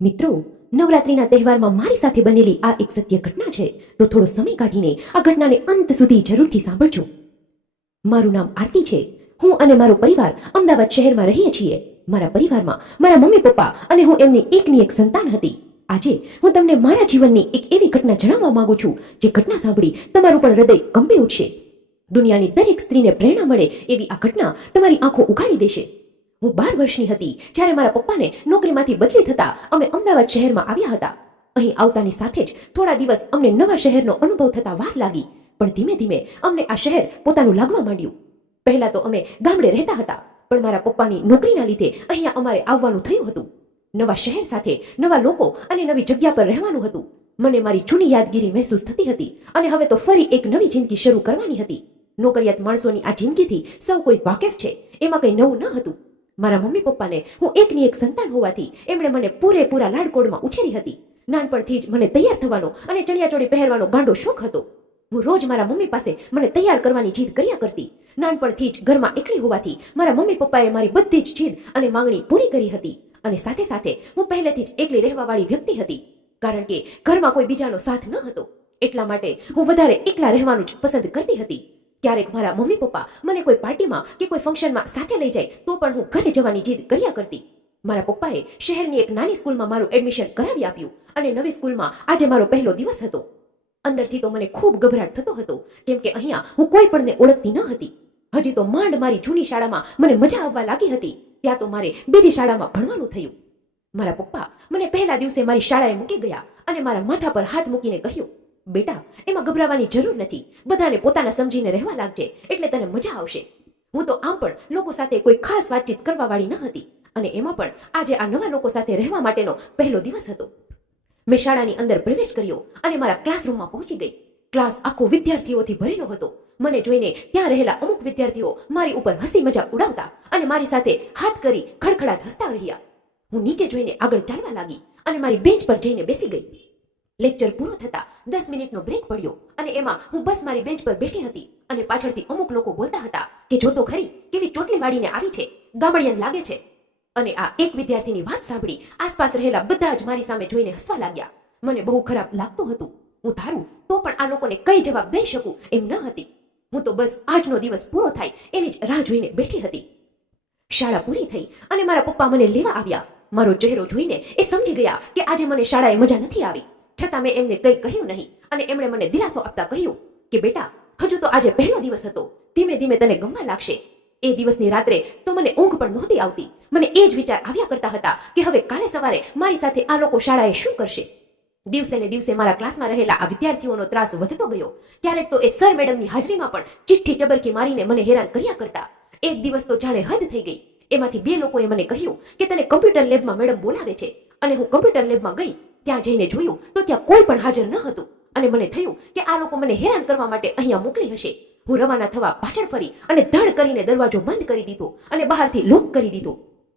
મિત્રો, નવરાત્રીના તહેવારમાં મારી સાથે બનેલી આ એક સત્ય ઘટના છે, તો થોડો સમય કાઢીને આ ઘટનાને અંત સુધી જરૂરથી સાંભળજો. મારું નામ આરતી છે. હું અને મારો પરિવાર અમદાવાદ શહેરમાં રહીએ છીએ. મારા પરિવારમાં મારા મમ્મી પપ્પા અને હું એમની એકની એક સંતાન હતી. આજે હું તમને મારા જીવનની એક એવી ઘટના જણાવવા માંગુ છું, જે ઘટના સાંભળી તમારું પણ હૃદય કંપી ઉઠશે. દુનિયાની દરેક સ્ત્રીને પ્રેરણા મળે એવી આ ઘટના તમારી આંખો ઉઘાડી દેશે. હું બાર વર્ષની હતી, જ્યારે મારા પપ્પાને નોકરીમાંથી બદલી થતા અમે અમદાવાદ શહેરમાં આવ્યા હતા. અહીં આવતાની સાથે જ થોડા દિવસ અમને નવા શહેરનો અનુભવ થતા વાર લાગી, પણ ધીમે ધીમે અમને આ શહેર પોતાનું લાગવા માંડ્યું. પહેલા તો અમે ગામડે રહેતા હતા, પણ મારા પપ્પાની નોકરીના લીધે અહીંયા અમારે આવવાનું થયું હતું. નવા શહેર સાથે નવા લોકો અને નવી જગ્યા પર રહેવાનું હતું. મને મારી જૂની યાદગીરી મહેસૂસ થતી હતી અને હવે તો ફરી એક નવી જિંદગી શરૂ કરવાની હતી. નોકરિયાત માણસોની આ જિંદગીથી સૌ કોઈ વાકેફ છે, એમાં કંઈ નવું ન હતું. મારા મમ્મી પપ્પાને હું એકની એક સંતાન હોવાથી એમણે મને પૂરેપૂરા લાડકોડમાં ઉછેરી હતી. નાનપણથી જ મને તૈયાર થવાનો અને ચણિયાચોળી પહેરવાનો ગાંડો શોખ હતો. હું રોજ મારા મમ્મી પાસે મને તૈયાર કરવાની જીદ કર્યા કરતી. નાનપણથી જ ઘરમાં એકલી હોવાથી મારા મમ્મી પપ્પાએ મારી બધી જ જીદ અને માંગણી પૂરી કરી હતી. અને સાથે સાથે હું પહેલેથી જ એકલી રહેવાવાળી વ્યક્તિ હતી. કારણ કે ઘરમાં કોઈ બીજાનો સાથ ન હતો. એટલા માટે હું વધારે એકલા રહેવાનું જ પસંદ કરતી હતી. ક્યારેક મારા મમ્મી પપ્પા મને કોઈ પાર્ટીમાં કે કોઈ ફંક્શનમાં સાથે લઈ જાય, તો પણ હું ઘરે જવાની જીદ કર્યા કરતી. મારા પપ્પાએ શહેરની એક નાની સ્કૂલમાં મારું એડમિશન કરાવી આપ્યું અને નવી સ્કૂલમાં આજે મારો પહેલો દિવસ હતો. અંદરથી તો મને ખૂબ ગભરાટ થતો હતો, કેમ કે અહીંયા હું કોઈ પણને ઓળખતી ન હતી. હજી તો માંડ મારી જૂની શાળામાં મને મજા આવવા લાગી હતી, ત્યાં તો મારે બીજી શાળામાં ભણવાનું થયું. મારા પપ્પા મને પહેલા દિવસે મારી શાળાએ મૂકી ગયા અને મારા માથા પર હાથ મૂકીને કહ્યું બેટા, એમાં ગભરાવાની જરૂર નથી. બધાને પોતાના સમજીને રહેવા લાગજે, એટલે તને મજા આવશે. હું તો આમ પણ લોકો સાથે કોઈ ખાસ વાતચીત કરવા વાળી ન હતી. અને એમાં પણ આજે આ નવા લોકો સાથે રહેવા માટેનો પહેલો દિવસ હતો. મેં શાળાની અંદર પ્રવેશ કર્યો અને મારા ક્લાસરૂમમાં પહોંચી ગઈ. ક્લાસ આખો વિદ્યાર્થીઓથી ભરેલો હતો. મને જોઈને ત્યાં રહેલા અમુક વિદ્યાર્થીઓ મારી ઉપર હસી મજાક ઉડાવતા અને મારી સાથે હાથ કરી ખડખડાટ હસતા રહ્યા. હું નીચે જોઈને આગળ ચાલવા લાગી અને મારી બેન્ચ પર જઈને બેસી ગઈ. લેક્ચર પૂરો થતા દસ મિનિટનો બ્રેક પડ્યો અને એમાં હું બસ મારી બેન્ચ પર બેઠી હતી અને પાછળથી અમુક લોકો બોલતા હતા કે જો તો ખરી, કેવી ચોટલી વાળીને આવી છે, ગામડિયન લાગે છે. અને આ એક વિદ્યાર્થીની વાત સાંભળી આસપાસ રહેલા બધા જ મારી સામે જોઈને હસવા લાગ્યા. મને બહુ ખરાબ લાગતું હતું. હું ધારું તો પણ આ લોકોને કઈ જવાબ દઈ શકું એમ ન હતી. હું તો બસ આજનો દિવસ પૂરો થાય એની જ રાહ જોઈને બેઠી હતી. શાળા પૂરી થઈ અને મારા પપ્પા મને લેવા આવ્યા. મારો ચહેરો જોઈને એ સમજી ગયા કે આજે મને શાળાએ મજા નથી આવી. છતાં મેં એમને કંઈ કહ્યું નહીં અને એમણે મને દિલાસો આપતા કહ્યું કે, બેટા, હજુ તો આજે પહેલો દિવસ હતો. ધીમે ધીમે તને ગમવા લાગશે. એ દિવસની રાત્રે તો મને ઊંઘ પણ નહોતી આવતી. મને એ જ વિચાર આવ્યા કરતા હતા કે હવે કાલે સવારે મારી સાથે આ લોકો શાળાએ શું કરશે? દિવસે ને દિવસે મારા ક્લાસમાં રહેલા આ વિદ્યાર્થીઓનો ત્રાસ વધતો ગયો. ક્યારેક તો એ સર મેડમની હાજરીમાં પણ ચિઠ્ઠી ચબરકી મારીને મને હેરાન કર્યા કરતા. એક દિવસ તો જાણે હદ થઈ ગઈ. એમાંથી બે લોકોએ મને કહ્યું કે, તને કમ્પ્યુટર લેબમાં મેડમ બોલાવે છે અને હું કમ્પ્યુટર લેબમાં ગઈ ત્યાં જઈને જોયું તો ત્યાં કોઈ પણ હાજર ન હતું. અને મને થયું કે આ લોકો મને હેરાન કરવા માટે અહીંયા મોકલી હશે. હું રવાના થવા પાછળ ફરી અને ધડ કરીને દરવાજો બંધ કરી દીધો અને બહારથી લોક કરી દીધો.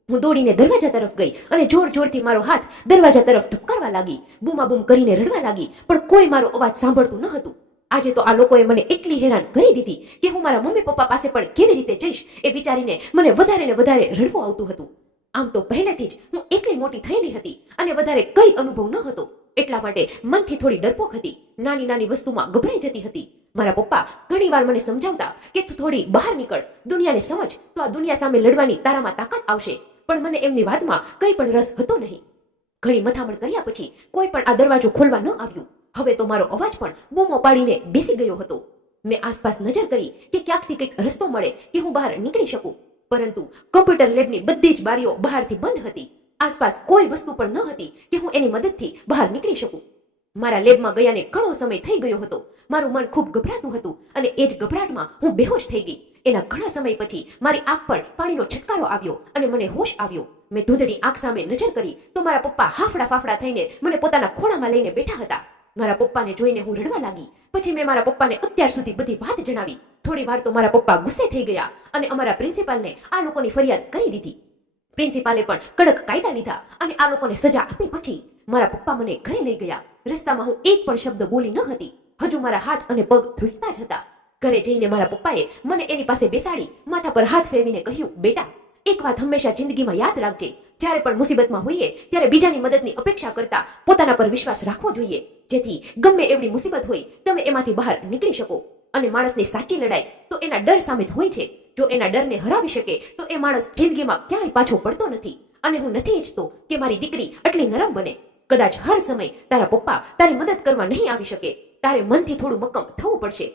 હું દોડીને દરવાજા તરફ ગઈ અને જોર જોરથી મારો હાથ દરવાજા તરફ ઠપકારવા લાગી, બૂમાબૂમ કરીને રડવા લાગી, પણ કોઈ મારો અવાજ સાંભળતું ન હતું. આજે તો આ લોકોએ મને એટલી હેરાન કરી દીધી કે હું મારા મમ્મી પપ્પા પાસે પણ કેવી રીતે જઈશ એ વિચારીને મને વધારે ને વધારે રડવું આવતું હતું. આમ તો પહેલેથી જ હું એકલી મોટી થયેલી હતી અને વધારે કઈ અનુભવ ન હતો. એટલા માટે મનથી થોડી ડરપોક હતી. નાની નાની વસ્તુમાં ગભરાઈ જતી હતી. મારા પપ્પા ઘણીવાર મને સમજાવતા કે તું થોડી બહાર નીકળ. દુનિયાને સમજ. તો આ દુનિયા સામે લડવાની તારામાં તાકાત આવશે. પણ મને એમની વાતમાં કંઈ પણ રસ હતો નહીં. ઘણી મથામણ કર્યા પછી કોઈ પણ આ દરવાજો ખોલવા ન આવ્યું. હવે તો મારો અવાજ પણ બૂમો પાડીને બેસી ગયો હતો. મેં આસપાસ નજર કરી કે ક્યાંકથી કંઈક રસ્તો મળે કે હું બહાર નીકળી શકું. પરંતુ કમ્પ્યુટર લેબની બધી જ બારીઓ બહારથી બંધ હતી. આસપાસ કોઈ વસ્તુ પણ ન હતી કે હું એની મદદથી બહાર નીકળી શકું. મારા લેબમાં ગયાને ઘણો સમય થઈ ગયો હતો. મારું મન ખૂબ ગભરાતું હતું અને એ જ ગભરાટમાં હું બેહોશ થઈ ગઈ. એના ઘણા સમય પછી મારી આંખ પર પાણીનો છટકારો આવ્યો અને મને હોશ આવ્યો. મેં ધૂંધળી આંખ સામે નજર કરી તો મારા પપ્પા હાફડા ફાફડા થઈને મને પોતાના ખોળામાં લઈને બેઠા હતા. મારા પપ્પાને જોઈને હું રડવા લાગી. પછી મેં મારા પપ્પાને અત્યાર સુધી બધી વાત જણાવી. થોડી વાર તો મારા પપ્પા ગુસ્સે થઈ ગયા અને અમારા પ્રિન્સિપાલને આ લોકોની ફરિયાદ કરી દીધી. પ્રિન્સિપાલે પણ કડક કાયદા લીધા અને આ લોકોને સજા આપી પછી મારા પપ્પા મને ઘરે લઈ ગયા. રસ્તામાં હું એક પણ શબ્દ બોલી ન હતી. હજુ મારા હાથ અને પગ ધ્રુજતા જ હતા. ઘરે જઈને મારા પપ્પાએ મને એની પાસે બેસાડી, માથા પર હાથ ફેરવીને કહ્યું, બેટા, એક વાત હંમેશા જિંદગીમાં યાદ રાખજે. જ્યારે પણ મુસીબતમાં હોઈએ, ત્યારે બીજાની મદદની અપેક્ષા કરતા પોતાના પર વિશ્વાસ રાખવો જોઈએ. જેથી ગમે એવડી મુસીબત હોય, તમે એમાંથી બહાર નીકળી શકો. અને માણસની સાચી લડાઈ તો એના ડર સામે હોય છે. જો એના ડરને હરાવી શકે, તો એ માણસ જિંદગીમાં ક્યાંય પાછો પડતો નથી. અને હું નથી ઈચ્છતો કે મારી દીકરી આટલી નરમ બને. કદાચ હર સમય તારા પપ્પા તારી મદદ કરવા નહીં આવી શકે. તારે મનથી થોડું મક્કમ થવું પડશે.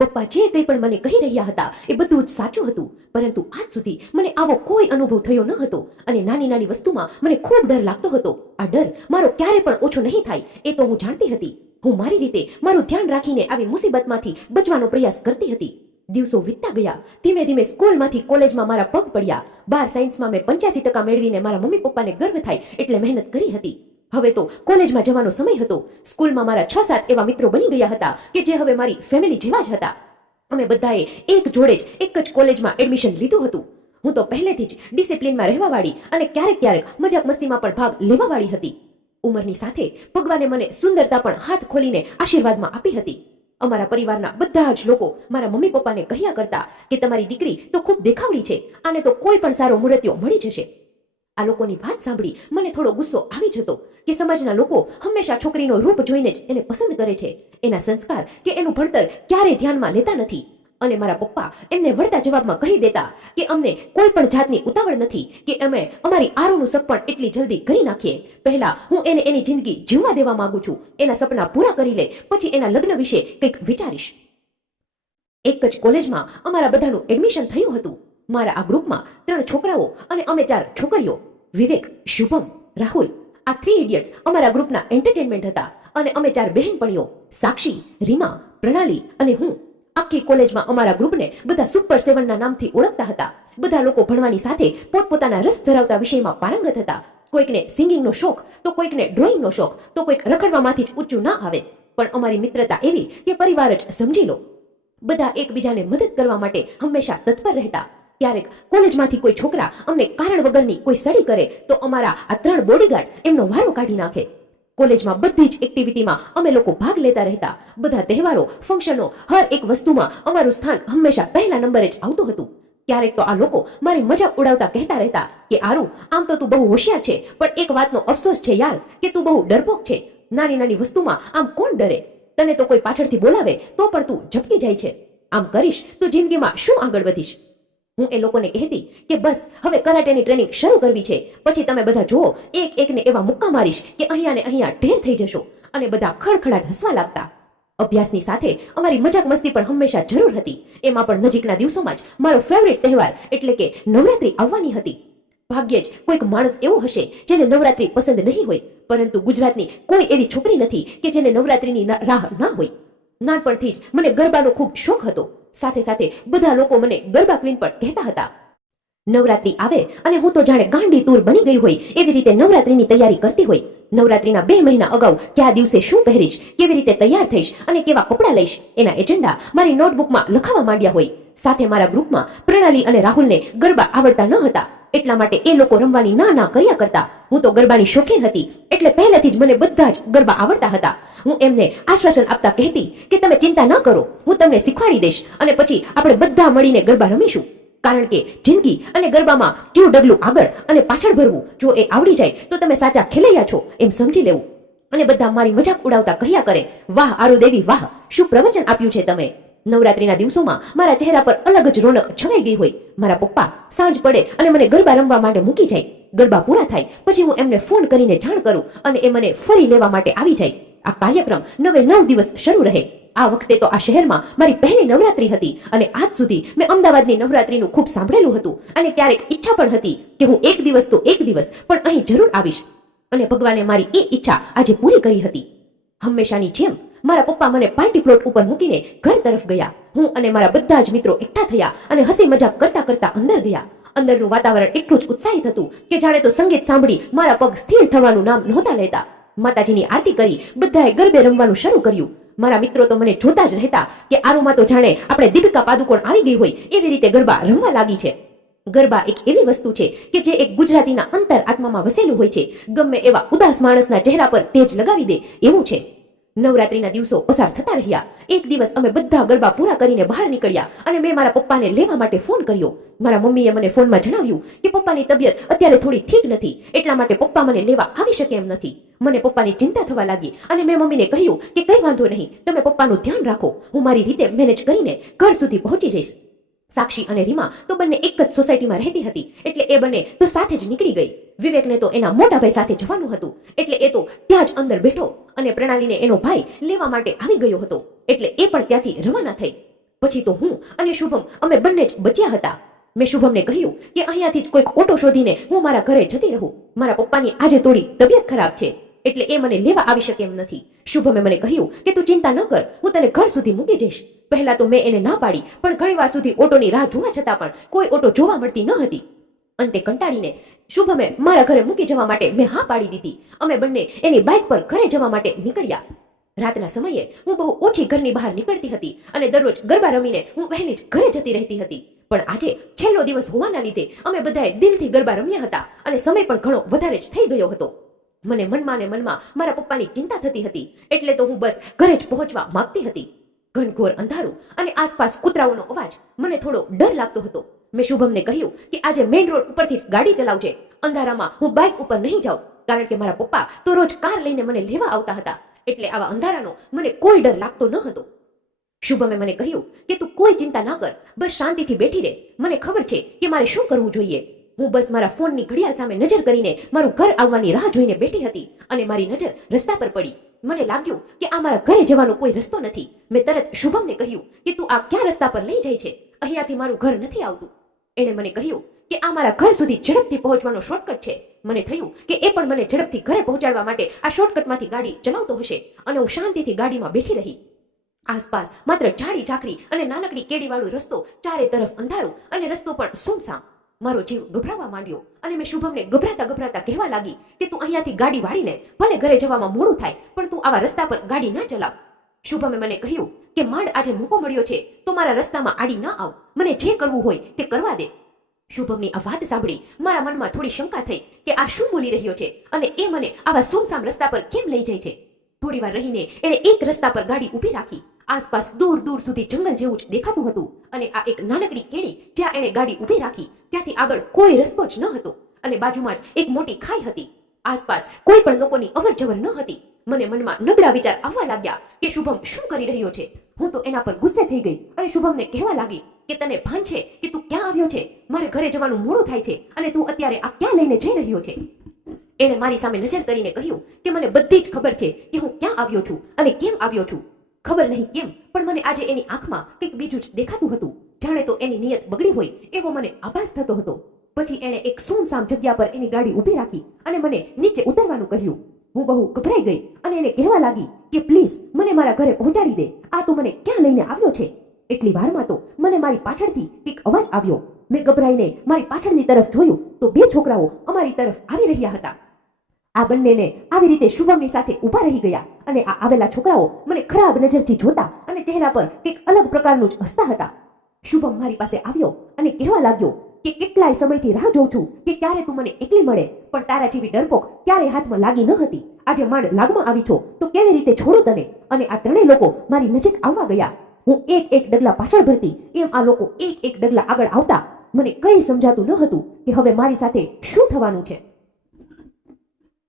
પપ્પા જે કંઈ પણ મને કહી રહ્યા હતા એ બધું જ સાચું હતું. પરંતુ આજ સુધી મને આવો કોઈ અનુભવ થયો ન હતો અને નાની નાની વસ્તુમાં મને ખૂબ ડર લાગતો હતો. આ ડર મારો ક્યારે પણ ઓછો નહીં થાય, એ તો હું જાણતી હતી. હું મારી રીતે મારું ધ્યાન રાખીને આવી મુસીબતમાંથી બચવાનો પ્રયાસ કરતી હતી. દિવસો વીતતા ગયા. ધીમે ધીમે સ્કૂલમાંથી કોલેજમાં મારા પગ પડ્યા. બાર સાયન્સમાં મેં પંચ્યાસી ટકા મેળવીને મારા મમ્મી પપ્પાને ગર્વ થાય એટલે મહેનત કરી હતી. હવે તો કોલેજમાં જવાનો સમય હતો. સ્કૂલમાં મારા છ સાત એવા મિત્રો બની ગયા હતા કે જે હવે મારી ફેમિલી જેવા જ હતા. અમે બધાએ એક જોડે જ એક જ કોલેજમાં એડમિશન લીધું હતું. હું તો પહેલેથી જ ડિસિપ્લિનમાં રહેવાવાળી અને ક્યારેક ક્યારેક મજાક મસ્તીમાં પણ ભાગ લેવાવાળી હતી. ઉંમરની સાથે ભગવાને મને સુંદરતા પણ હાથ ખોલીને આશીર્વાદમાં આપી હતી. અમારા પરિવારના બધા જ લોકો મારા મમ્મી પપ્પાને કહ્યા કરતા કે તમારી દીકરી તો ખૂબ દેખાવડી છે, આને તો કોઈ પણ સારો મૂર્તિઓ મળી જશે. આ લોકોની વાત સાંભળી મને થોડો ગુસ્સો આવી જતો કે સમાજના લોકો હંમેશા છોકરીનો રૂપ જોઈને જ એને પસંદ કરે છે. એના સંસ્કાર કે એનું ભણતર ક્યારેય ધ્યાનમાં લેતા નથી. અને મારા પપ્પા એમને વળતા જવાબમાં કહી દેતા કે અમને કોઈ પણ જાતની ઉતાવળ નથી કે અમે અમારી આરુનું સપન એટલી જલ્દી કરી નાખીએ. પહેલા હું એને એની જિંદગી જીવવા દેવા માંગુ છું. એના સપના પૂરા કરી લે. પછી એના લગ્ન વિશે કંઈક વિચારીશ. એક જ કોલેજમાં અમારા બધાનું એડમિશન થયું હતું. મારા આ ગ્રુપમાં ત્રણ છોકરાઓ અને અમે ચાર છોકરીઓ. વિવેક, શુભમ, રાહુલ, આ થ્રી ઇડિયટ્સ અમારા ગ્રુપના એન્ટરટેનમેન્ટ હતા અને અમે ચાર બહેનપણીઓ, સાક્ષી, રીમા, પ્રણાલી અને હું. આખી કોલેજમાં અમારા ગ્રુપને બધા સુપર સેવનના નામથી ઓળખતા હતા. બધા લોકો ભણવાની સાથે પોતપોતાના રસ ધરાવતા વિષયમાં પારંગત હતા. કોઈકને સિંગિંગનો શોખ, તો કોઈકને ડ્રોઈંગનો શોખ, તો કોઈક રખડવામાંથી જ ઊંચું ના આવે. પણ અમારી મિત્રતા એવી કે પરિવાર જ સમજી લો. બધા એકબીજાને મદદ કરવા માટે હંમેશા તત્પર રહેતા. ક્યારેક કોલેજમાંથી કોઈ છોકરા અમને કારણ વગરની કોઈ સડી કરે તો અમારા આ ત્રણ બોડીગાર્ડ એમનો વારો કાઢી નાખે. કોલેજમાં બધી જ એક્ટિવિટીમાં અમે લોકો ભાગ લેતા રહેતા. બધા તહેવારો ફંક્શનો હર એક વસ્તુમાં અમારું સ્થાન હંમેશા પહેલા નંબરે જ આવતું હતું. ક્યારેક તો આ લોકો મારી મજાક ઉડાવતા કહેતા રહેતા કે, આરુ, આમ તો તું બહુ હોશિયાર છે, પણ એક વાતનો અફસોસ છે યાર કે તું બહુ ડરપોક છે. નાની નાની વસ્તુમાં આમ કોણ ડરે? તને તો કોઈ પાછળથી બોલાવે તો પણ તું ઝપકી જાય છે. આમ કરીશ તો જિંદગીમાં શું આગળ વધીશ? હું એ લોકોને કહેતી કે બસ, હવે કરાટેની ટ્રેનિંગ શરૂ કરવી છે. પછી તમે બધા જુઓ, એક એકને એવા મુક્કા મારીશ કે અહીંયા ને અહીંયા ઢેર થઈ જશો અને બધા ખડખડાટ હસવા લાગતા. અભ્યાસની સાથે અમારી મજાક મસ્તી પણ હંમેશા જરૂર હતી. એમાં પણ નજીકના દિવસોમાં જ મારો ફેવરેટ તહેવાર એટલે કે નવરાત્રી આવવાની હતી. ભાગ્યે જ કોઈક માણસ એવો હશે જેને નવરાત્રી પસંદ નહીં હોય, પરંતુ ગુજરાતની કોઈ એવી છોકરી નથી કે જેને નવરાત્રીની રાહ ના હોય. નાનપણથી જ મને ગરબાનો ખૂબ શોખ હતો. સાથે સાથે બધા લોકો મને ગરબા ક્વીન પણ કહેતા હતા. નવરાત્રી આવે અને હું તો જાણે ગાંડી તૂર બની ગઈ હોય એવી રીતે નવરાત્રીની તૈયારી કરતી હોય. નવરાત્રીના બે મહિના અગાઉ કયા દિવસે શું પહેરીશ, કેવી રીતે તૈયાર થઈશ અને કેવા કપડાં લઈશ એના એજન્ડા મારી નોટબુકમાં લખાવા માંડ્યા હોય. સાથે મારા ગ્રુપમાં પ્રણાલી અને રાહુલને ગરબા આવડતા ન હતા. એટલા માટે એ લોકો રમવાની ના ના કર્યા કરતા. હું તો ગરબાની શોખીન હતી. એટલે પહેલેથી જ મને બધા જ ગરબા આવડતા હતા. હું એમને આશ્વાસન આપતા કહેતી કે તમે ચિંતા ન કરો. હું તમને શીખવાડી દઈશ અને પછી આપણે બધા મળીને ગરબા રમીશું. કારણ કે જિંદગી અને ગરબામાં કયું ડગલું આગળ અને પાછળ ભરવું જો એ આવડી જાય તો તમે સાચા ખેલૈયા છો એમ સમજી લેવું. અને બધા મારી મજાક ઉડાવતા કહ્યા કરે, વાહ આરો દેવી વાહ! શું પ્રવચન આપ્યું છે તમે? નવરાત્રીના દિવસોમાં મારા ચહેરા પર અલગ જ રોનક છવાઈ ગઈ હોય. મારા પપ્પા સાંજ પડે અને મને ગરબા રમવા માટે મૂકી જાય. ગરબા પૂરા થાય, પછી હું એમને ફોન કરીને જાણ કરું અને એ મને ફરી લેવા માટે આવી જાય. આ કાર્યક્રમ નવે નવ દિવસ શરૂ રહે. આ વખતે તો આ શહેરમાં મારી પહેલી નવરાત્રી હતી અને આજ સુધી મેં અમદાવાદની નવરાત્રીનું ખૂબ સાંભળેલું હતું અને ક્યારેક ઈચ્છા પણ હતી કે હું એક દિવસ તો એક દિવસ પણ અહીં જરૂર આવીશ. અને ભગવાને મારી એ ઈચ્છા આજે પૂરી કરી હતી. હંમેશાની જેમ મારા પપ્પા મને પાર્ટી પ્લોટ ઉપર મૂકીને ઘર તરફ ગયા. હું અને મારા બધા જ મિત્રો એકઠા થયા અને હસી મજાક કરતા કરતા અંદર ગયા. અંદરનું વાતાવરણ એટલું જ ઉત્સાહિત હતું કે જાણે તો સંગીત સાંભળી મારા પગ સ્થિર થવાનું નામ નહોતા લેતા. માતાજીની આરતી કરી બધાએ ગરબે રમવાનું શરૂ કર્યું. મારા મિત્રો તો મને જોતા જ રહેતા કે આરુમાં તો જાણે આપણે દીપિકા પાદુકોણ આવી ગઈ હોય એવી રીતે ગરબા રમવા લાગી છે. ગરબા એક એવી વસ્તુ છે કે જે એક ગુજરાતીના અંતર આત્મામાં વસેલું હોય છે. ગમે એવા ઉદાસ માણસના ચહેરા પર તેજ લગાવી દે એવું છે. નવરાત્રીના દિવસો પસાર થતા રહ્યા. એક દિવસ અમે બધા ગરબા પૂરા કરીને બહાર નીકળ્યા અને મેં મારા પપ્પાને લેવા માટે ફોન કર્યો. મારા મમ્મીએ મને ફોનમાં જણાવ્યું કે પપ્પાની તબિયત અત્યારે થોડી ઠીક નથી, એટલા માટે પપ્પા મને લેવા આવી શકે એમ નથી. મને પપ્પાની ચિંતા થવા લાગી અને મેં મમ્મીને કહ્યું કે કંઈ વાંધો નહીં, તમે પપ્પાનું ધ્યાન રાખો. હું મારી રીતે મેનેજ કરીને ઘર સુધી પહોંચી જઈશ. સાક્ષી અને રીમા તો બંને એક જ સોસાયટીમાં રહેતી હતી. એટલે એ બંને તો સાથે જ નીકળી ગઈ. વિવેકને તો એના મોટા ભાઈ સાથે જવાનું હતું. એટલે એ તો ત્યાં જ અંદર બેઠો અને પ્રણાલીને એનો ભાઈ લેવા માટે આવી ગયો હતો. એટલે એ પણ ત્યાંથી રવાના થઈ. પછી તો હું અને શુભમ, અમે બંને જ બચ્યા હતા. મેં શુભમને કહ્યું કે અહીંયાથી જ કોઈક ઓટો શોધીને હું મારા ઘરે જતી રહું. મારા પપ્પાની આજે થોડી તબિયત ખરાબ છે. એટલે એ મને લેવા આવી શકે એમ નથી. શુભમે મને કહ્યું કે તું ચિંતા ન કર, હું તને ઘર સુધી મૂકી જઈશ. પહેલા તો મેં એને ના પાડી, પણ ઘણી વાર સુધી ઓટોની રાહ જોવા છતાં પણ કોઈ ઓટો જોવા મળતી ન હતી. અંતે કંટાળીને શુભમે મારા ઘરે મૂકી જવા માટે મેં હા પાડી દીધી. અમે બંને એની બાઇક પર ઘરે જવા માટે નીકળ્યા. રાતના સમયે હું બહુ ઓછી ઘરની બહાર નીકળતી હતી અને દરરોજ ગરબા રમીને હું વહેલી જ ઘરે જતી રહેતી હતી. પણ આજે છેલ્લો દિવસ હોવાના લીધે અમે બધાએ દિલથી ગરબા રમ્યા હતા અને સમય પણ ઘણો વધારે જ થઈ ગયો હતો. મને મનમાં ને મનમાં મારા પપ્પાની ચિંતા થતી હતી. એટલે તો હું બસ ઘરે જ પહોંચવા માંગતી હતી. ઘનઘોર અંધારું અને આસપાસ કૂતરાઓનો અવાજ મને થોડો ડર લાગતો હતો. મેં શુભમને કહ્યું કે આજે મેઇન રોડ ઉપરથી ગાડી ચલાવજે. અંધારામાં હું બાઇક ઉપર નહીં જાઉં, કારણ કે મારા પપ્પા તો રોજ કાર લઈને મને લેવા આવતા હતા. એટલે આવા અંધારાનો મને કોઈ ડર લાગતો ન હતો. શુભમે મને કહ્યું કે તું કોઈ ચિંતા ના કર, બસ શાંતિથી બેઠી રહે. મને ખબર છે કે મારે શું કરવું જોઈએ. હું બસ મારા ફોનની ઘડિયાળ સામે નજર કરીને મારું ઘર આવવાની રાહ જોઈને બેઠી હતી અને મારી નજર રસ્તા પર પડી. મને લાગ્યું કે આ મારા ઘરે જવાનો કોઈ રસ્તો નથી. મેં તરત શુભમને કહ્યું કે તું આ ક્યાં રસ્તા પર લઈ જાય છે? અહીંયાથી મારું ઘર નથી આવતું. એણે મને કહ્યું કે આ મારા ઘર સુધી ઝડપથી પહોંચવાનો શોર્ટકટ છે. મને થયું કે એ પણ મને ઝડપથી ઘરે પહોંચાડવા માટે આ શોર્ટકટમાંથી ગાડી ચલાવતો હશે અને હું શાંતિથી ગાડીમાં બેઠી રહી. આસપાસ માત્ર ઝાડી ઝાકરી અને નાનકડી કેડીવાળો રસ્તો ચારે તરફ અંધારું અને રસ્તો પણ સુમસામ. મારો જીવ ગભરાવા માંડ્યો અને મેં શુભમને ગભરાતા ગભરાતા કહેવા લાગી કે તું અહીંયાથી ગાડી વાળીને ભલે ઘરે જવામાં મોડું થાય, પણ તું આવા રસ્તા પર ગાડી ના ચલાવ. શુભમે મને કહ્યું કે માંડ આજે મોકો મળ્યો છે, તો મારા રસ્તામાં આડી ન આવ. મને જે કરવું હોય તે કરવા દે. શુભમની આ વાત સાંભળી મારા મનમાં થોડી શંકા થઈ કે આ શું બોલી રહ્યો છે અને એ મને આવા સુમસામ રસ્તા પર કેમ લઈ જાય છે? થોડી વાર રહીને એણે એક રસ્તા પર ગાડી ઊભી રાખી. આસપાસ દૂર દૂર સુધી જંગલ જેવું જ દેખાતું હતું. અને આ એક નાનકડી કેડી જ્યાં એણે ગાડી ઊભી રાખી, ત્યાંથી આગળ કોઈ રસ્તો જ ન હતો. અને બાજુમાં જ એક મોટી ખાઈ હતી. આસપાસ કોઈ પણ લોકોની અવર જવર ન હતી. મને મનમાં નબળા વિચાર આવવા લાગ્યા કે શુભમ શું કરી રહ્યો છે? હું તો એના પર ગુસ્સે થઈ ગઈ અને શુભમને કહેવા લાગી કે તને ભાન છે કે તું ક્યાં આવ્યો છે? મારે ઘરે જવાનું મોડું થાય છે અને તું અત્યારે આ ક્યાં લઈને જઈ રહ્યો છે? એણે મારી સામે નજર કરીને કહ્યું કે મને બધી જ ખબર છે કે હું ક્યાં આવ્યો છું અને કેમ આવ્યો છું. ખબર નહીં કેમ, પણ મને આજે એની આંખમાં કંઈક બીજું જ દેખાતું હતું. જાણે તો એની નિયત બગડી હોય એવો મને આભાસ થતો હતો. પછી એણે એક સુમસામ જગ્યા પર એની ગાડી ઊભી રાખી અને મને નીચે ઉતરવાનું કહ્યું. હું બહુ ગભરાઈ ગઈ અને એને કહેવા લાગી કે, પ્લીઝ, મને મારા ઘરે પહોંચાડી દે. આ તું મને ક્યાં લઈને આવ્યો છે? એટલી વારમાં તો મને મારી પાછળથી એક અવાજ આવ્યો. મેં ગભરાઈને મારી પાછળની તરફ જોયું તો બે છોકરાઓ અમારી તરફ આવી રહ્યા હતા. આ બંનેને આવી રીતે શુભમની સાથે ઊભા રહી ગયા અને આ આવેલા છોકરાઓ મને ખરાબ નજરથી જોતા અને ચહેરા પર કંઈક અલગ પ્રકારનું જ હસતા હતા. શુભમ મારી પાસે આવ્યો અને કહેવા લાગ્યો કે કેટલાય સમયથી રાહ જોઉં છું કે ક્યારે તું મને એકલી મળે, પણ તારા જેવી ડરપોક ક્યારે હાથમાં લાગી ન હતી. આજે માંડ લાગમાં આવી છો, તો કેવી રીતે છોડું તને? અને આ ત્રણેય લોકો મારી નજીક આવવા ગયા. હું એક એક ડગલા પાછળ ભરતી, એમ આ લોકો એક એક ડગલા આગળ આવતા. મને કંઈ સમજાતું ન હતું કે હવે મારી સાથે શું થવાનું છે.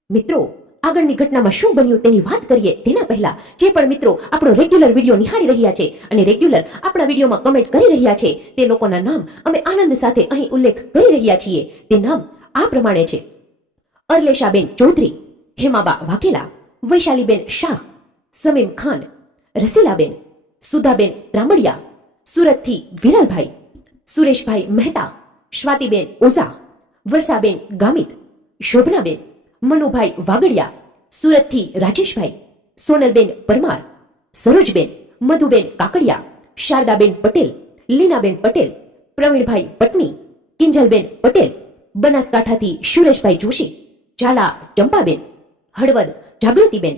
મિત્રો, આગળની ઘટનામાં શું બન્યું તેની વાત કરીએ. તેના પહેલા જે પણ મિત્રો આપણો રેગ્યુલર વીડિયો નિહાળી રહ્યા છે અને રેગ્યુલર આપણા વિડીયોમાં કમેન્ટ કરી રહ્યા છે, તે લોકોના નામ અમે આનંદ સાથે અહીં ઉલ્લેખ કરી રહ્યા છીએ. તે નામ આ પ્રમાણે છે. અરલેશાબેન ચૌધરી, હેમાબા વાઘેલા, વૈશાલીબેન શાહ, સમીમ ખાન, રસીલાબેન, સુધાબેન રામડિયા, સુરતથી વિરલભાઈ, સુરેશભાઈ મહેતા, સ્વાતિબેન ઓઝા, વર્ષાબેન ગામિત, શોભનાબેન મનુભાઈ વાગડિયા, સુરતથી રાજેશભાઈ, સોનલબેન પરમાર, સરોજબેન, મધુબેન કાકડિયા, શારદાબેન પટેલ, લીનાબેન પટેલ, પ્રવીણભાઈ પટની કિંજલબેન પટેલ, બનાસકાંઠાથી સુરેશભાઈ જોશી, ઝાલા ચંપાબેન હળવદ જાગૃતિબેન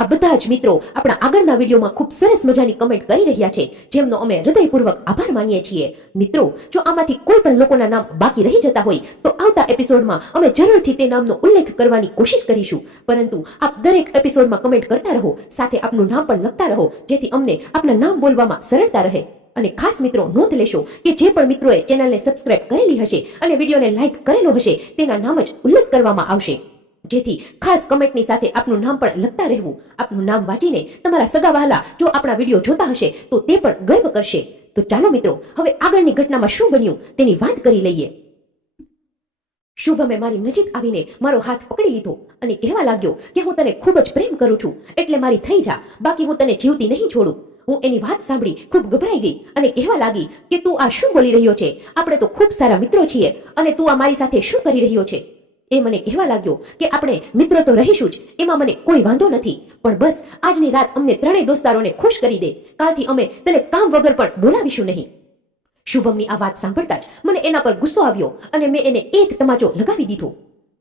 આ બધા જ મિત્રો આપણા આગળના વિડીયોમાં ખૂબ સરસ મજાની કમેન્ટ કરી રહ્યા છે, જેમનો અમે હૃદયપૂર્વક આભાર માનીએ છીએ. મિત્રો, જો આમાંથી કોઈ પણ લોકોના નામ બાકી રહી જતા હોય, તો આવતા એપિસોડમાં અમે જરૂરથી તે નામનો ઉલ્લેખ કરવાની કોશિશ કરીશું. પરંતુ આપ દરેક એપિસોડમાં કમેન્ટ કરતા રહો, સાથે આપનું નામ પણ લખતા રહો, જેથી અમને આપના નામ બોલવામાં સરળતા રહે. અને ખાસ મિત્રો, નોંધ લેશો કે જે પણ મિત્રોએ ચેનલને સબસ્ક્રાઇબ કરેલી હશે અને વિડીયોને લાઇક કરેલો હશે, તેના નામ જ ઉલ્લેખ કરવામાં આવશે. જેથી ખાસ કમેન્ટની સાથે આપનું નામ પણ લખતા રહેવું, આપનું નામ વાંચીને તમારા સગા વહાલા જો આપણા વીડિયો જોતા હશે, તો તે પણ ગર્વ કરશે. તો ચાલો મિત્રો, હવે આગળની ઘટનામાં શું બન્યું તેની વાત કરી લઈએ. શુભમે મારી નજીક આવીને મારો હાથ પકડી લીધો અને કહેવા લાગ્યો કે હું તને ખૂબ જ પ્રેમ કરું છું, એટલે મારી થઈ જા, બાકી હું તને જીવતી નહીં છોડું. હું એની વાત સાંભળી ખૂબ ગભરાઈ ગઈ અને કહેવા લાગી કે તું આ શું બોલી રહ્યો છે? આપણે તો ખૂબ સારા મિત્રો છીએ અને તું આ મારી સાથે શું કરી રહ્યો છે? એ મને કહેવા લાગ્યો કે આપણે મિત્રો તો રહીશું જ, એમાં મને કોઈ વાંધો નથી. પણ બસ, આજની રાત અમને ત્રણેય દોસ્તારોને ખુશ કરી દે. કાલથી અમે તને કામ વગર પણ બોલાવીશું નહીં. શુભમની આ વાત સાંભળતા જ મને એના પર ગુસ્સો આવ્યો અને મેં એને એક તમાચો લગાવી દીધો.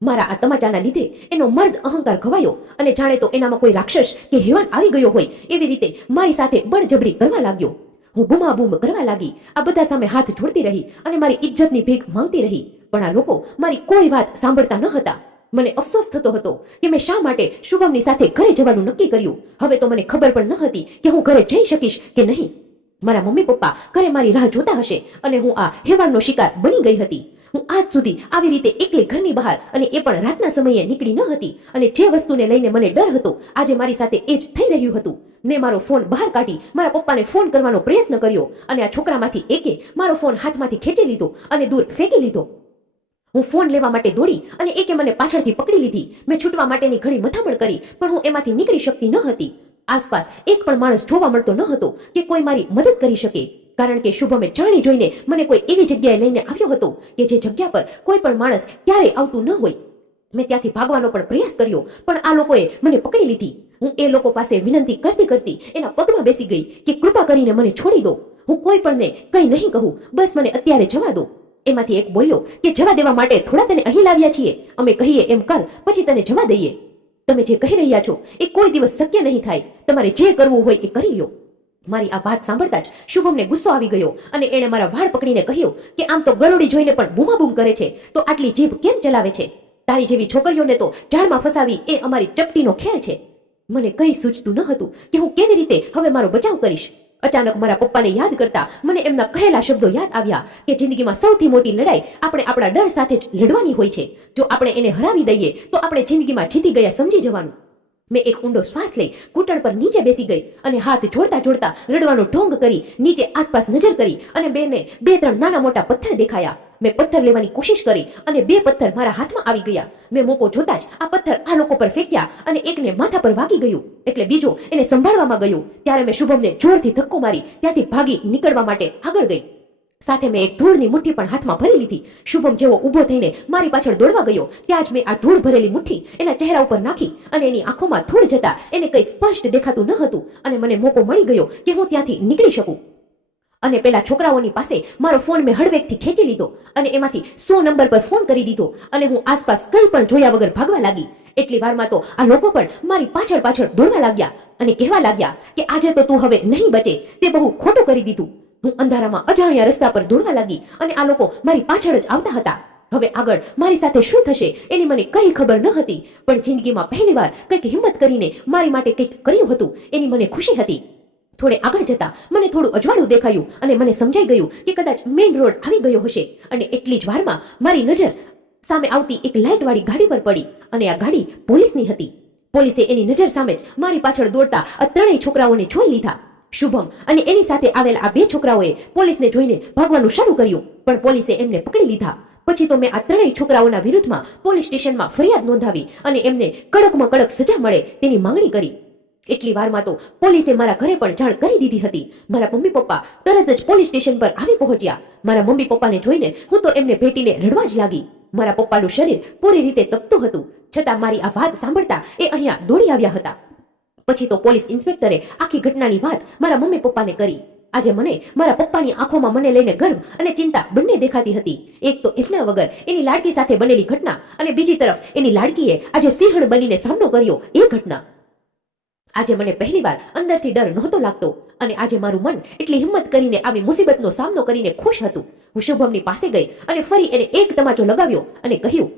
મારા આ તમાચાના લીધે એનો મર્દ અહંકાર ઘવાયો અને જાણે તો એનામાં કોઈ રાક્ષસ કે હેવાન આવી ગયો હોય એવી રીતે મારી સાથે બળજબરી કરવા લાગ્યો. હું બૂમાબૂમ કરવા લાગી. આ બધા સામે હાથ જોડતી રહી અને મારી ઇજ્જતની ભીખ માંગતી રહી. પણ આ લોકો મારી કોઈ વાત સાંભળતા ન હતા. મને અફસોસ થતો હતો કે મેં શા માટે શુભમની સાથે ઘરે જવાનું નક્કી કર્યું. હવે તો મને ખબર પણ ન હતી કે હું ઘરે જઈ શકીશ કે નહીં. મારા મમ્મી પપ્પા ઘરે મારી રાહ જોતા હશે અને હું આ હેવાનનો શિકાર બની ગઈ હતી. હું આજ સુધી આવી રીતે એકલી ઘરની બહાર અને એ પણ રાતના સમયે નીકળી ન હતી અને જે વસ્તુને લઈને મને ડર હતો, આજે મારી સાથે એ જ થઈ રહ્યું હતું. મેં મારો ફોન બહાર કાઢી મારા પપ્પાને ફોન કરવાનો પ્રયત્ન કર્યો અને આ છોકરામાંથી એકે મારો ફોન હાથમાંથી ખેંચી લીધો અને દૂર ફેંકી લીધો. હું ફોન લેવા માટે દોડી અને એકે મને પાછળથી પકડી લીધી. મેં છૂટવા માટેની ઘણી મથામણ કરી, પણ હું એમાંથી નીકળી શકતી ન હતી. આસપાસ એક પણ માણસ જોવા મળતો ન હતો કે કોઈ મારી મદદ કરી શકે. કારણ કે શુભમે જાણી જોઈને મને કોઈ એવી જગ્યાએ લઈને આવ્યો હતો કે જે જગ્યા પર કોઈ પણ માણસ ક્યારેય આવતું ન હોય. મેં ત્યાંથી ભાગવાનો પણ પ્રયાસ કર્યો, પણ આ લોકોએ મને પકડી લીધી. હું એ લોકો પાસે વિનંતી કરતી કરતી એના પગમાં બેસી ગઈ કે કૃપા કરીને મને છોડી દો. હું કોઈ પણને કંઈ નહીં કહું, બસ મને અત્યારે જવા દો. એમાંથી એક બોલ્યો, કે જવા દેવા માટે થોડા તને અહીં લાવ્યા છીએ. અમે કહીએ, એમ કર, પછી તને જવા દઈએ. તમે જે કહી રહ્યા છો, એ કોઈ દિવસ શક્ય નહીં થાય. તમારે જે કરવું હોય એ કરી લો. મારી આ વાત સાંભળતા જ શુભમને ગુસ્સો આવી ગયો અને એણે મારા વાળ પકડીને કહ્યું કે, આમ તો ગરોડી જોઈને પણ બૂમાબૂમ કરે છે. તો આટલી જીભ કેમ ચલાવે છે? તારી જેવી છોકરીઓને તો ઝાડમાં ફસાવી એ અમારી ચપટીનો ખેલ છે. મને કંઈ સૂચતું ન હતું કે હું કેવી રીતે હવે મારો બચાવ કરીશ. અચાનક મારા પપ્પાને યાદ કરતા મને એમના કહેલા શબ્દો યાદ આવ્યા કે જિંદગીમાં સૌથી મોટી લડાઈ આપણે આપણા ડર સાથે જ લડવાની હોય છે. જો આપણે એને હરાવી દઈએ, તો આપણે જિંદગીમાં જીતી ગયા સમજી જવાનું. મેં એક ઊંડો શ્વાસ લઈ ઘૂંટણ પર નીચે બેસી ગઈ અને હાથ જોડતા જોડતા રડવાનો ઢોંગ કરી નીચે આસપાસ નજર કરી અને બેને બે ત્રણ નાના મોટા પથ્થર દેખાયા. મેં પથ્થર લેવાની કોશિશ કરી અને બે પથ્થર મારા હાથમાં આવી ગયા. મેં મોકો જોતા જ આ પથ્થર આ લોકો પર ફેંક્યા અને એકને માથા પર વાગી ગયું. એટલે બીજો એને સંભાળવામાં ગયો. ત્યારે મેં શુભમને જોરથી ધક્કો મારી. ત્યાંથી ભાગી નીકળવા માટે આગળ ગઈ. સાથે મેં એક ધૂળની મુઠ્ઠી પણ હાથમાં ભરી લીધી. શુભમ જેવો ઊભો થઈને મારી પાછળ દોડવા ગયો. ત્યાં જ મેં આ ધૂળ ભરેલી મુઠ્ઠી એના ચહેરા ઉપર નાખી અને એની આંખોમાં ધૂળ જતા એને કંઈ સ્પષ્ટ દેખાતું ન હતું અને મને મોકો મળી ગયો કે હું ત્યાંથી નીકળી શકું. અને પેલા છોકરાઓની પાસે મારો ફોન મેં હળવેકથી ખેંચી લીધો અને એમાંથી સો નંબર પર ફોન કરી દીધો અને હું આસપાસ કંઈ પણ જોયા વગર ભાગવા લાગી. એટલી વારમાં તો આ લોકો પણ મારી પાછળ પાછળ દોડવા લાગ્યા અને કહેવા લાગ્યા કે આજે તો તું હવે નહીં બચે, તે બહુ ખોટું કરી દીધું. હું અંધારામાં અજાણ્યા રસ્તા પર દોડવા લાગી અને આ લોકો મારી પાછળ જ આવતા હતા. હવે આગળ મારી સાથે શું થશે એની મને કઈ ખબર ન હતી, પણ જિંદગીમાં પહેલીવાર કંઈક હિંમત કરીને મારી માટે કંઈક કર્યું હતું એની મને ખુશી હતી. થોડે આગળ જતા મને થોડું અજવાળું દેખાયું અને મને સમજાઈ ગયું કે કદાચ મેઇન રોડ આવી ગયો હશે. અને એટલી જ વારમાં મારી નજર સામે આવતી એક લાઇટવાળી ગાડી પર પડી અને આ ગાડી પોલીસની હતી. પોલીસે એની નજર સામે જ મારી પાછળ દોડતા આ ત્રણેય છોકરાઓને જોઈ લીધા. શુભમ અને એની સાથે આવેલા આ બે છોકરાઓએ પોલીસને જોઈને ભાગવાનું શરૂ કર્યું, પણ પોલીસે એમને પકડી લીધા. પછી તો મેં આ ત્રણેય છોકરાઓના વિરુદ્ધમાં પોલીસ સ્ટેશનમાં ફરિયાદ નોંધાવી અને એમને કડકમાં કડક સજા મળે તેની માંગણી કરી. એટલી વારમાં તો પોલીસે મારા ઘરે પણ જાણ કરી દીધી હતી. મારા મમ્મી પપ્પા તરત જ પોલીસ સ્ટેશન પર આવી પહોંચ્યા. મારા મમ્મી પપ્પાને જોઈને હું તો એમને ભેટીને રડવા જ લાગી. મારા પપ્પાનું શરીર પૂરી રીતે તપતું હતું. છતાં મારી આ વાત સાંભળતા એ અહીંયા દોડી આવ્યા હતા. પછી તો પોલીસ ઇન્સ્પેક્ટરે આખી ઘટનાની વાત મારા મમ્મી પપ્પાને કરી. આજે મને મારા પપ્પાની આંખોમાં મને લઈને ગર્વ અને ચિંતા બંને દેખાતી હતી. એક તો એમના વગર એની લાડકી સાથે બનેલી ઘટના અને બીજી તરફ એની લાડકીએ આજે સિંહણ બનીને સામનો કર્યો એ ઘટના. આજે મને પહેલીવાર અંદરથી ડર નહોતો લાગતો અને આજે મારું મન એટલી હિંમત કરીને આવી મુસીબતનો સામનો કરીને ખુશ હતું. હું શુભમની પાસે ગઈ અને ફરી એને એક તમાચો લગાવ્યો અને કહ્યું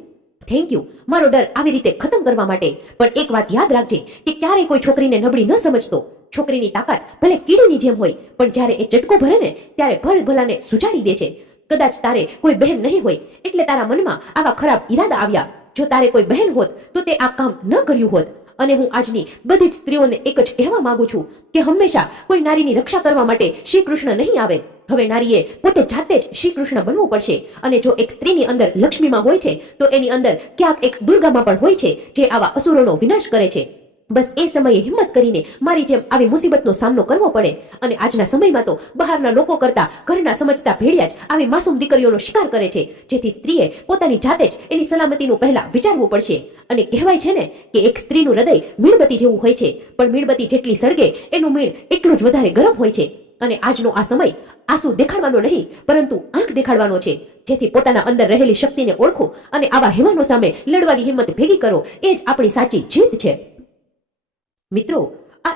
થેન્ક યુ મારો ડર આવી રીતે ખતમ કરવા માટે. પણ એક વાત યાદ રાખજે કે ક્યારેય કોઈ છોકરીને નબળી ન સમજતો. છોકરીની તાકાત ભલે કીડીની જેમ હોય, પણ જ્યારે એ ચટકો ભરે ને, ત્યારે ભલ ભલાને સુજાડી દે છે. કદાચ તારે કોઈ બહેન નહીં હોય, એટલે તારા મનમાં આવા ખરાબ ઈરાદા આવ્યા. જો તારે કોઈ બહેન હોત, તો તે આ કામ ન કર્યું હોત. અને હું આજની બધી જ સ્ત્રીઓને એક જ કહેવા માંગુ છું કે હંમેશા કોઈ નારીની રક્ષા કરવા માટે શ્રી કૃષ્ણ નહીં આવે. હવે નારીએ પોતે જાતે જ શ્રી કૃષ્ણ બનવું પડશે. અને જો એક સ્ત્રીની અંદર લક્ષ્મીમાં હોય છે, તો એની અંદર ક્યાંક એક દુર્ગામાં પણ હોય છે, જે આવા અસુરોનો વિનાશ કરે છે. બસ એ સમયે હિંમત કરીને મારી જેમ આવી મુસીબતનો સામનો કરવો પડે. અને આજના સમયમાં તો બહારના લોકો કરતા ઘરના સમજતા ભેડિયા જ આવી માસૂમ દીકરીઓનો શિકાર કરે છે. જેથી સ્ત્રીએ પોતાની જાતે જ એની સલામતીનું પહેલા વિચારવું પડશે. અને કહેવાય છે ને કે એક સ્ત્રીનું હૃદય મીણબત્તી જેવું હોય છે. પણ મીણબત્તી જેટલી સળગે, એનું મીણ એટલું જ વધારે ગરમ હોય છે. અને આજનો આ સમય આંસુ દેખાડવાનો નહીં, પરંતુ આંખ દેખાડવાનો છે. જેથી પોતાના અંદર રહેલી શક્તિને ઓળખો અને આવા હેવાનો સામે લડવાની હિંમત ભેગી કરો. એ જ આપણી સાચી જીત છે. મિત્રો આ